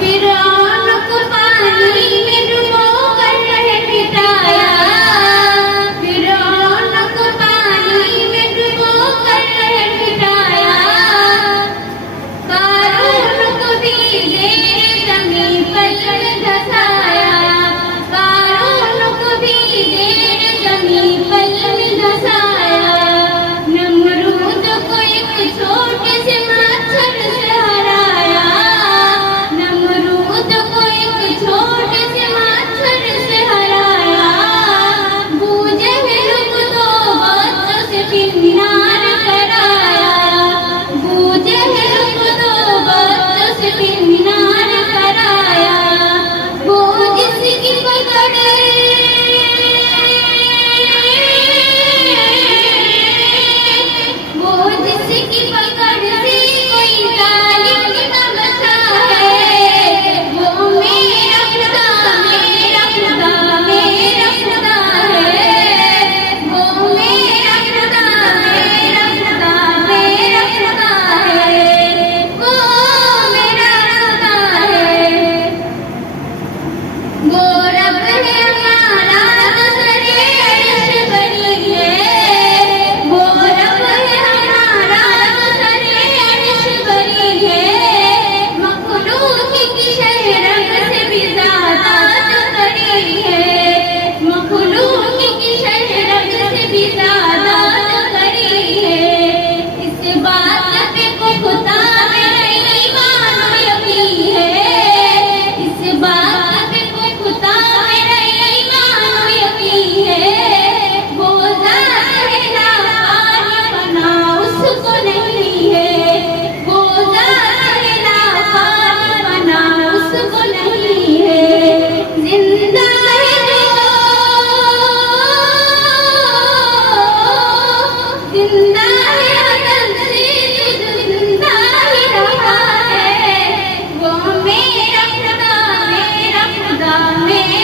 फिरौन को पानी में डुबोकर मिटाया, फिरौन को पानी में डुबोकर मिटाया, कारून को भीगे जमीन पर धंसाया, कारून को भीगे जमीन पर धंसाया, नमरूद को एक छोटे से मच्छर से हराया, नमरूद को एक छोटे से मच्छर से हराया, बूजहल को दो बच्चों से किनार कराया, बूजहल को दो बच्चों से किनार कराया, वो जिसकी पकड़ वो जिसकी पकड़ से कोई जालिम न बचा है, वो मेरा खुदा मेरा खुदा मेरा खुदा है, वो मेरा खुदा मेरा खुदा मेरा खुदा है, वो मेरा खुदा है, वो रब है हमारा सरे अर्श बरी है, वो रब है हमारा सरे अर्श बरी है, मखलूक की शहरत से भी ज़्यादा जो करी है, मखलूक की शहरत से भी ज़्यादा जो करी है, इस बात पे पुख्ता मेरा ईमान यकीन है, इस बात पे पुख्ता मेरा ईमान यकीन है, वो ज़ात है लाफ़ानी फना उसको नहीं है, वो ज़ात है लाफ़ानी फना उसको नहीं है, जिंदा है जो जिंदा है अज़ल से जो जिंदा ही रहा है, वो मेरा खुदा मेरा खुदा मेरा